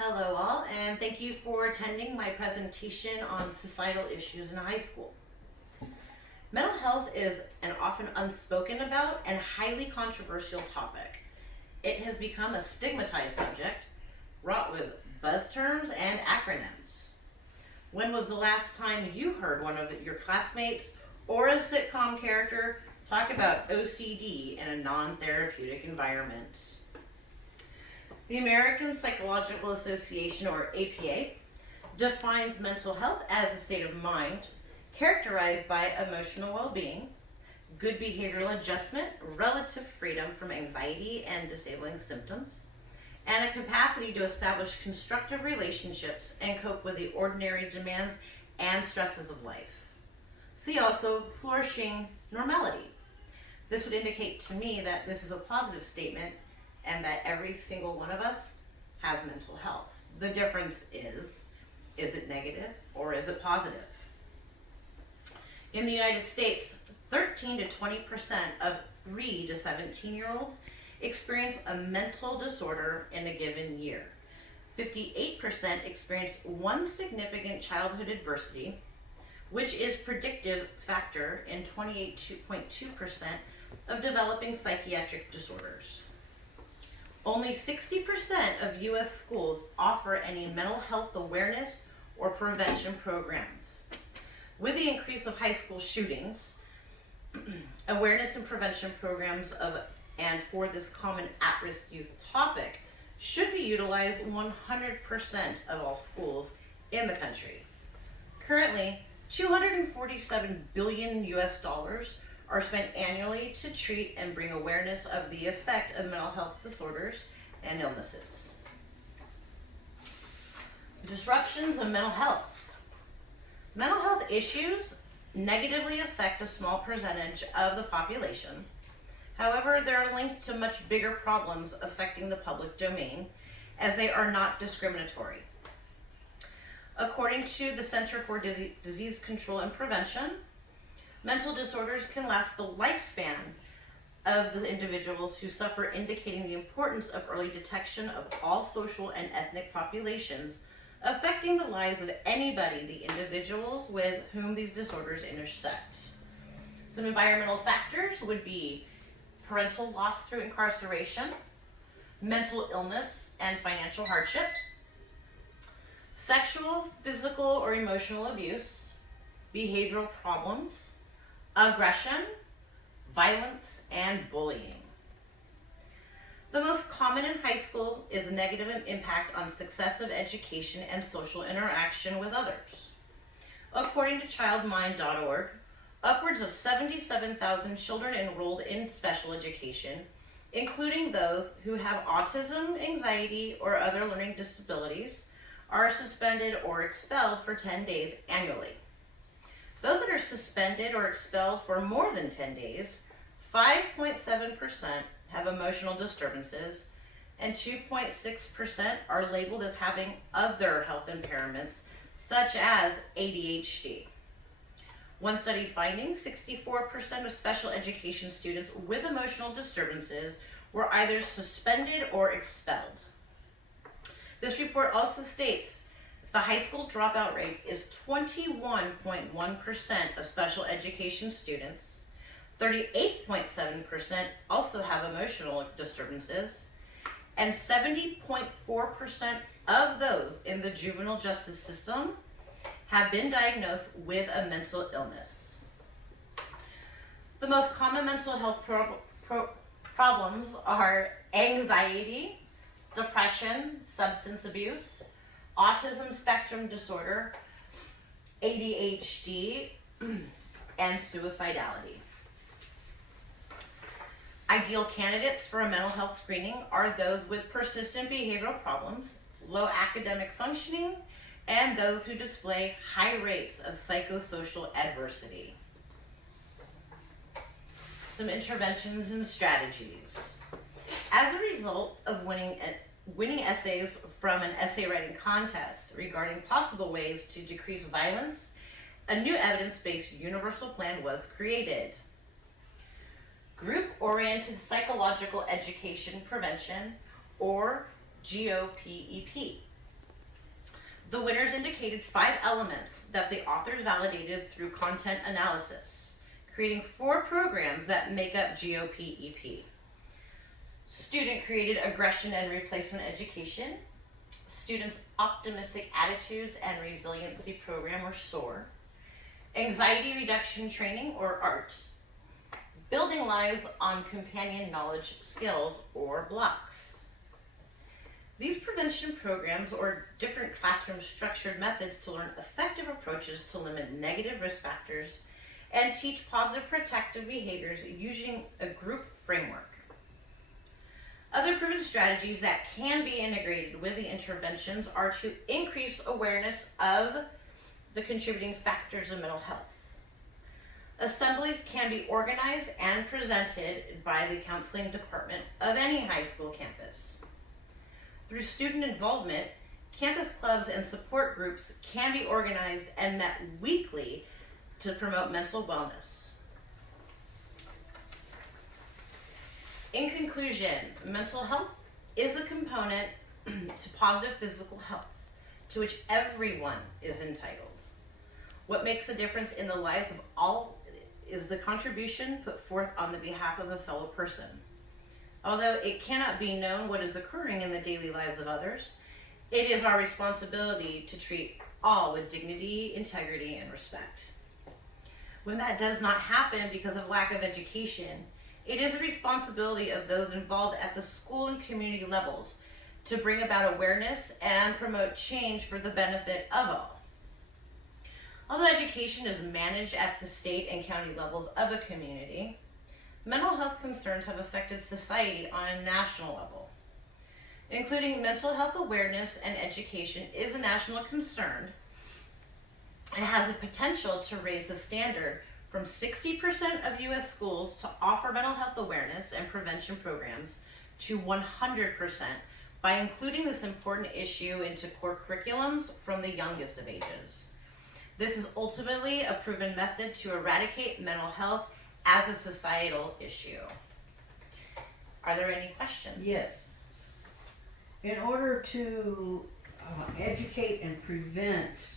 Hello all, and thank you for attending my presentation on societal issues in high school. Mental health is an often unspoken about and highly controversial topic. It has become a stigmatized subject, wrought with buzz terms and acronyms. When was the last time you heard one of your classmates or a sitcom character talk about OCD in a non-therapeutic environment? The American Psychological Association, or APA, defines mental health as a state of mind characterized by emotional well-being, good behavioral adjustment, relative freedom from anxiety and disabling symptoms, and a capacity to establish constructive relationships and cope with the ordinary demands and stresses of life. See also flourishing normality. This would indicate to me that this is a positive statement and that every single one of us has mental health. The difference is it negative or is it positive? In the United States, 13 to 20% of 3 to 17-year-olds experience a mental disorder in a given year. 58% experienced one significant childhood adversity, which is predictive factor in 28.2% of developing psychiatric disorders. Only 60% of U.S. schools offer any mental health awareness or prevention programs. With the increase of high school shootings, awareness and prevention programs and for this common at-risk youth topic should be utilized 100% of all schools in the country. Currently, $247 billion US are spent annually to treat and bring awareness of the effect of mental health disorders and illnesses. Disruptions of mental health. Mental health issues negatively affect a small percentage of the population. However, they are linked to much bigger problems affecting the public domain, as they are not discriminatory. According to the Center for Disease Control and Prevention, mental disorders can last the lifespan of the individuals who suffer, indicating the importance of early detection of all social and ethnic populations affecting the lives of anybody, the individuals with whom these disorders intersect. Some environmental factors would be parental loss through incarceration, mental illness and financial hardship, sexual, physical, or emotional abuse, behavioral problems, aggression, violence, and bullying. The most common in high school is negative impact on success of education and social interaction with others. According to childmind.org, upwards of 77,000 children enrolled in special education, including those who have autism, anxiety, or other learning disabilities, are suspended or expelled for 10 days annually. Those that are suspended or expelled for more than 10 days, 5.7% have emotional disturbances, and 2.6% are labeled as having other health impairments, such as ADHD. One study finding 64% of special education students with emotional disturbances were either suspended or expelled. This report also states the high school dropout rate is 21.1% of special education students. 38.7% also have emotional disturbances, and 70.4% of those in the juvenile justice system have been diagnosed with a mental illness. The most common mental health problems are anxiety, depression, substance abuse, autism spectrum disorder, ADHD, and suicidality. Ideal candidates for a mental health screening are those with persistent behavioral problems, low academic functioning, and those who display high rates of psychosocial adversity. Some interventions and strategies. As a result of winning essays from an essay writing contest regarding possible ways to decrease violence, a new evidence-based universal plan was created. Group-oriented psychological education prevention, or GOPEP. The winners indicated 5 elements that the authors validated through content analysis, creating 4 programs that make up GOP-EP. Student created aggression and replacement education, students' optimistic attitudes and resiliency program, or SOAR, anxiety reduction training, or ART, building lives on companion knowledge skills, or blocks. These prevention programs, or different classroom structured methods to learn effective approaches to limit negative risk factors and teach positive protective behaviors using a group framework. Other proven strategies that can be integrated with the interventions are to increase awareness of the contributing factors of mental health. Assemblies can be organized and presented by the counseling department of any high school campus. Through student involvement, campus clubs and support groups can be organized and met weekly to promote mental wellness. In conclusion, mental health is a component to positive physical health, to which everyone is entitled. What makes a difference in the lives of all is the contribution put forth on the behalf of a fellow person. Although it cannot be known what is occurring in the daily lives of others, it is our responsibility to treat all with dignity, integrity, and respect. When that does not happen because of lack of education, it is the responsibility of those involved at the school and community levels to bring about awareness and promote change for the benefit of all. Although education is managed at the state and county levels of a community, mental health concerns have affected society on a national level. Including mental health awareness and education is a national concern and has the potential to raise the standard from 60% of U.S. schools to offer mental health awareness and prevention programs to 100% by including this important issue into core curriculums from the youngest of ages. This is ultimately a proven method to eradicate mental health as a societal issue. Are there any questions? Yes. In order to educate and prevent,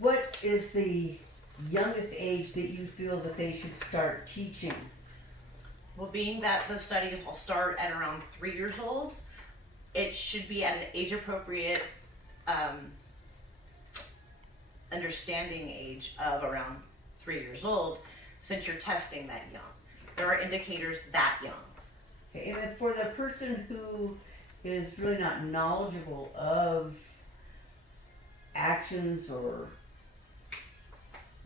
what is the youngest age that you feel that they should start teaching? Well, being that the studies will start at around 3 years old, it should be at an age-appropriate understanding age of around 3 years old, since you're testing that young. There are indicators that young. Okay, and then for the person who is really not knowledgeable of actions or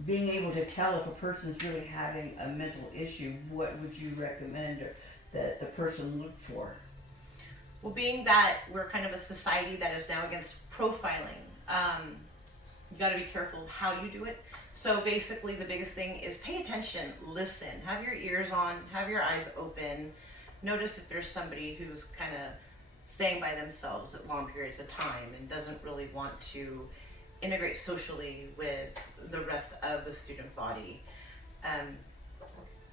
being able to tell if a person's really having a mental issue, what would you recommend that the person look for? Well, being that we're kind of a society that is now against profiling, you got to be careful how you do it. So basically the biggest thing is pay attention, listen, have your ears on, have your eyes open. Notice if there's somebody who's kind of staying by themselves at long periods of time and doesn't really want to integrate socially with the rest of the student body.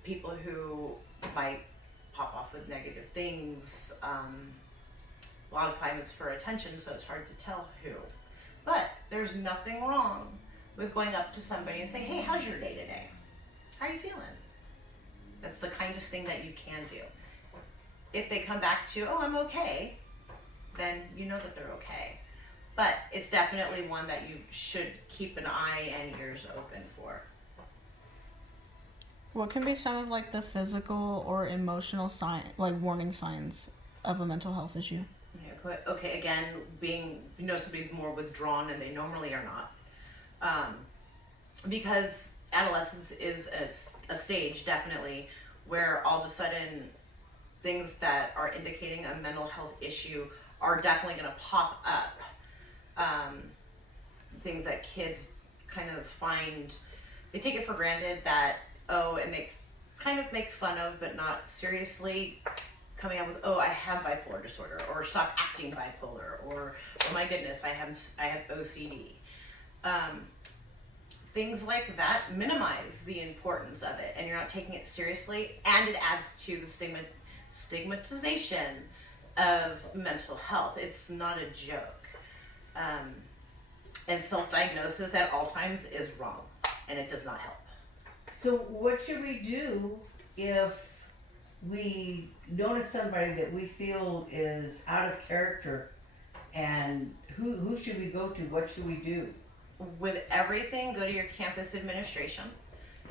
People who might pop off with negative things. A lot of time it's for attention, so it's hard to tell who. But there's nothing wrong with going up to somebody and saying, hey, how's your day today? How are you feeling? That's the kindest thing that you can do. If they come back to, oh, I'm okay, then you know that they're okay. But it's definitely one that you should keep an eye and ears open for. What can be some of like the physical or emotional warning signs of a mental health issue? Yeah, okay, again, somebody's more withdrawn and they normally are not. Because adolescence is a stage, definitely, where all of a sudden things that are indicating a mental health issue are definitely going to pop up. Things that kids kind of find, they take it for granted that, and they kind of make fun of, but not seriously coming up with, I have bipolar disorder, or stop acting bipolar, or oh my goodness, I have OCD. Things like that minimize the importance of it, and you're not taking it seriously, and it adds to the stigmatization of mental health. It's not a joke. And self-diagnosis at all times is wrong, and it does not help. So what should we do if we notice somebody that we feel is out of character, and who should we go to? What should we do? With everything, go to your campus administration.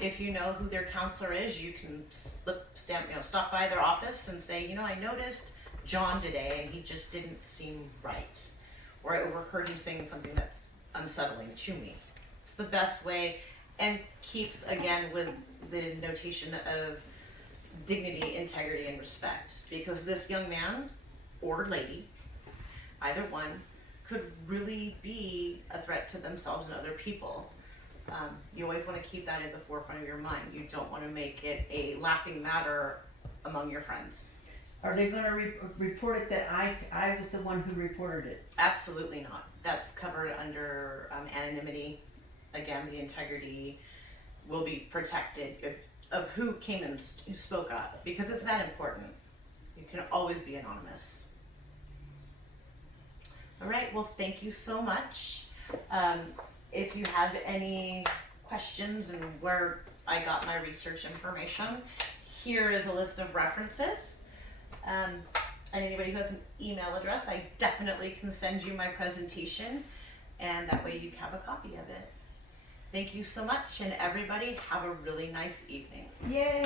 If you know who their counselor is, you can stop by their office and say, I noticed John today and he just didn't seem right. Or I overheard him saying something that's unsettling to me. It's the best way, and keeps, again, with the notation of dignity, integrity, and respect. Because this young man or lady, either one, could really be a threat to themselves and other people. You always want to keep that at the forefront of your mind. You don't want to make it a laughing matter among your friends. Are they going to report it that I was the one who reported it? Absolutely not. That's covered under anonymity. Again, the integrity will be protected of who came and spoke up, because it's that important. You can always be anonymous. All right, well, thank you so much. If you have any questions and where I got my research information, here is a list of references. And anybody who has an email address, I definitely can send you my presentation, and that way you have a copy of it. Thank you so much, and everybody have a really nice evening. Yay!